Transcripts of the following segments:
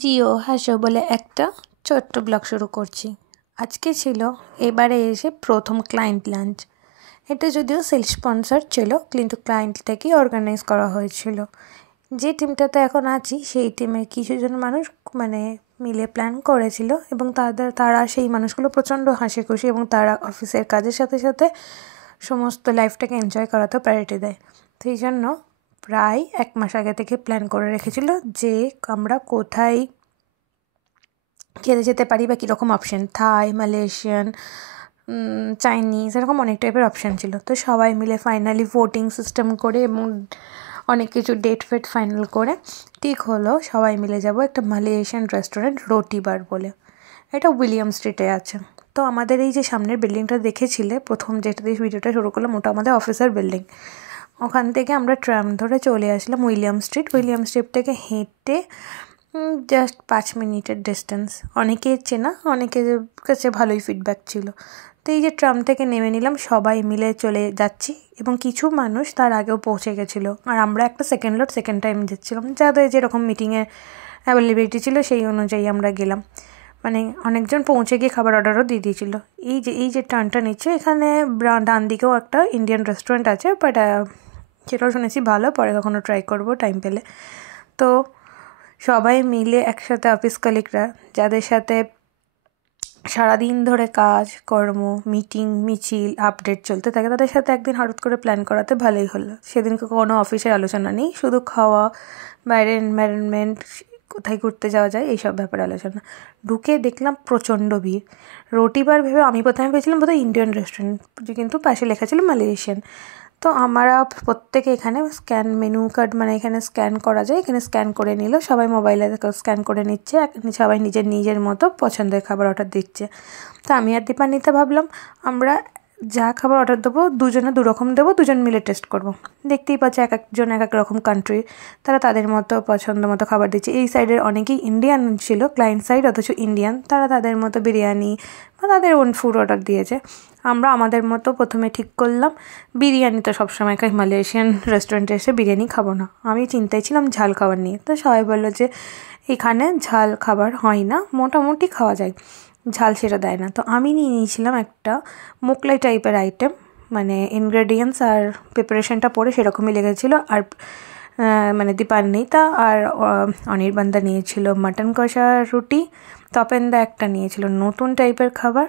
জিও হাসো বলে একটা ছোট্ট ব্লগ শুরু করছি। আজকে ছিল এবারে এসে প্রথম ক্লায়েন্ট লাঞ্চ। এটা যদিও সেলস স্পন্সর ছিল, কিন্তু ক্লায়েন্ট থেকেই অর্গানাইজ করা হয়েছিল। যে টিমটাতে এখন আছি সেই টিমের কিছুজন মানুষ মিলে প্ল্যান করেছিল, এবং তারা সেই মানুষগুলো প্রচণ্ড হাসি খুশি, এবং তারা অফিসের কাজের সাথে সাথে সমস্ত লাইফটাকে এনজয় করাতেও প্রায়োরিটি দেয়। তো এই জন্য প্রায় 1 মাস আগে থেকে প্ল্যান করে রেখেছিল যে আমরা কোথায় খেতে যেতে পারি বা কীরকম অপশান, থাই, মালয়েশিয়ান, চাইনিজ, এরকম অনেক টাইপের অপশান ছিল। তো সবাই মিলে ফাইনালি ভোটিং সিস্টেম করে এবং অনেক কিছু ডেট ফেট ফাইনাল করে ঠিক হলো সবাই মিলে যাব একটা মালয়েশিয়ান রেস্টুরেন্ট, রোটি বার বলে। এটা উইলিয়াম স্ট্রিটে আছে। তো আমাদের এই যে সামনের বিল্ডিংটা দেখেছিলে, প্রথম যেটা দিয়ে ভিডিওটা শুরু করলাম, ওটা আমাদের অফিসের বিল্ডিং। ওখান থেকে আমরা ট্রাম ধরে চলে আসলাম উইলিয়াম স্ট্রিট থেকে হেঁটে জাস্ট 5 মিনিটের ডিস্টেন্স। অনেকের চেনা, অনেকের কাছে ভালোই ফিডব্যাক ছিল। তো এই যে ট্রাম থেকে নেমে নিলাম, সবাই মিলে চলে যাচ্ছি, এবং কিছু মানুষ তার আগেও পৌঁছে গেছিলো, আর আমরা একটা সেকেন্ড টাইম যাচ্ছিলাম। যাদের যেরকম মিটিংয়ের অ্যাভেলেবিলিটি ছিল সেই অনুযায়ী আমরা গেলাম। অনেকজন পৌঁছে গিয়ে খাবার অর্ডারও দিয়ে দিয়েছিলো। এই যে টার্নটা নিচ্ছে, এখানে ডান দিকেও একটা ইন্ডিয়ান রেস্টুরেন্ট আছে, বাট সেটাও শুনেছি ভালো, পরে কখনো ট্রাই করবো টাইম পেলে। তো সবাই মিলে একসাথে অফিস কলিগরা, যাদের সাথে সারাদিন ধরে কাজ কর্ম, মিটিং মিছিল আপডেট চলতে থাকে, তাদের সাথে একদিন হঠাৎ করে প্ল্যান করাতে ভালোই হলো। সেদিনকে কোনো অফিসের আলোচনা নেই, শুধু খাওয়া, বাইরের এনভায়রনমেন্ট, কোথায় ঘুরতে যাওয়া যায়, এইসব ব্যাপারে আলোচনা। ঢুকে দেখলাম প্রচণ্ড ভিড়। রোটি বার ভেবে আমি প্রথমে ভেবেছিলাম বোধহয় ইন্ডিয়ান রেস্টুরেন্ট, কিন্তু পাশে লেখা ছিল মালয়েশিয়ান। তো আমরা প্রত্যেকে এখানে মেনু কার্ড, এখানে স্ক্যান করা যায়, এখানে স্ক্যান করে নিল, সবাই মোবাইলে স্ক্যান করে নিচ্ছে, সবাই নিজের মতো পছন্দের খাবার অর্ডার দিচ্ছে। তো আমি আর দীপান্বিতা ভাবলাম আমরা যা খাবার অর্ডার দেবো দুজনে 2 রকম দেবো, দুজন মিলে টেস্ট করব। দেখতেই পাচ্ছি এক একজন এক এক রকম কান্ট্রি, তারা তাদের মতো পছন্দ মতো খাবার দিচ্ছে। এই সাইডের অনেকেই ইন্ডিয়ান ছিল, ক্লায়েন্ট সাইড, অথচ ইন্ডিয়ান, তারা তাদের মতো বিরিয়ানি বা তাদের ওন ফুড অর্ডার দিয়েছে। আমরা আমাদের মতো প্রথমে ঠিক করলাম বিরিয়ানি, তো সবসময় খাই, মালয়েশিয়ান রেস্টুরেন্টে এসে বিরিয়ানি খাবো না। আমি চিন্তায় ছিলাম ঝাল খাবার নিয়ে। তো সবাই বললো যে এখানে ঝাল খাবার হয় না, মোটামুটি খাওয়া যায়, ঝাল সেটা দেয় না। তো আমি নিয়ে নিয়েছিলাম একটা মোগলাই টাইপের আইটেম, ইনগ্রেডিয়েন্টস আর প্রিপারেশনটা পড়ে সেরকমই লেগেছিলো। আর দীপান্বিতা আর অনির্বাণদা নিয়েছিল মাটন কষা রুটি, তপেনদা একটা নিয়েছিল নতুন টাইপের খাবার,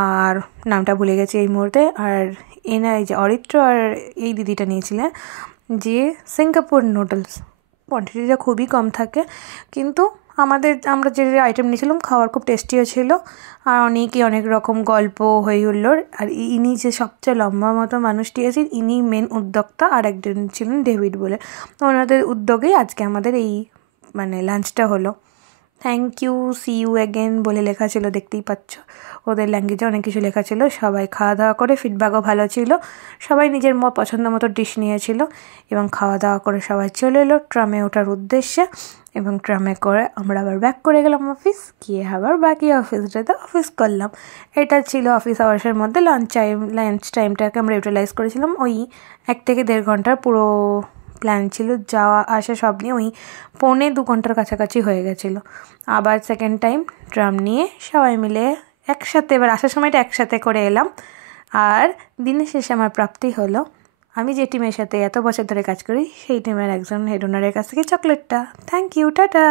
আর নামটা ভুলে গেছি এই মুহূর্তে। আর এই যে অরিত্র আর এই দিদিটা নিয়েছিলেন যে সিঙ্গাপুর নুডলস। কোয়ান্টিটিটা খুবই কম থাকে, কিন্তু আমরা যে আইটেম নিয়েছিলাম খাওয়ার খুব টেস্টিও ছিল, আর অনেক রকম গল্প হয়ে উঠল। আর ইনি যে সবচেয়ে লম্বা মতো মানুষটি আছেন, ইনি মেন উদ্যোক্তা, আর একজন ছিলেন ডেভিড বলে। ওনাদের উদ্যোগেই আজকে আমাদের এই লাঞ্চটা হলো। Thank you, see you again বলে লেখা ছিল, দেখতেই পাচ্ছ ওদের ল্যাঙ্গুয়েজে অনেক কিছু লেখা ছিল। সবাই খাওয়া দাওয়া করে, ফিডব্যাকও ভালো ছিল, সবাই নিজের পছন্দ মতো ডিশ নিয়েছিল, এবং খাওয়া দাওয়া করে সবাই চলে এলো ট্রামে ওঠার উদ্দেশ্যে। এবং ট্রামে করে আমরা আবার ব্যাক করে গেলাম অফিস, গিয়ে আবার বাকি অফিসটাতে অফিস করলাম। এটা ছিল অফিস আওয়ার্সের মধ্যে লাঞ্চ টাইমটাকে আমরা ইউটিলাইজ করেছিলাম। ওই 1 থেকে 1.5 ঘন্টার পুরো প্ল্যান ছিল, যাওয়া আসা সব নিয়ে ওই 1.25 ঘন্টার কাছাকাছি হয়ে গেছিলো। আবার সেকেন্ড টাইম ট্রাম নিয়ে সবাই মিলে একসাথে, এবার আসার সময়টা একসাথে করে এলাম। আর দিনের শেষে আমার প্রাপ্তি হলো, আমি যে টিমের সাথে এত বছর ধরে কাজ করি সেই টিমের একজন হেড ওনারের কাছ থেকে চকলেটটা। Thank you, tata.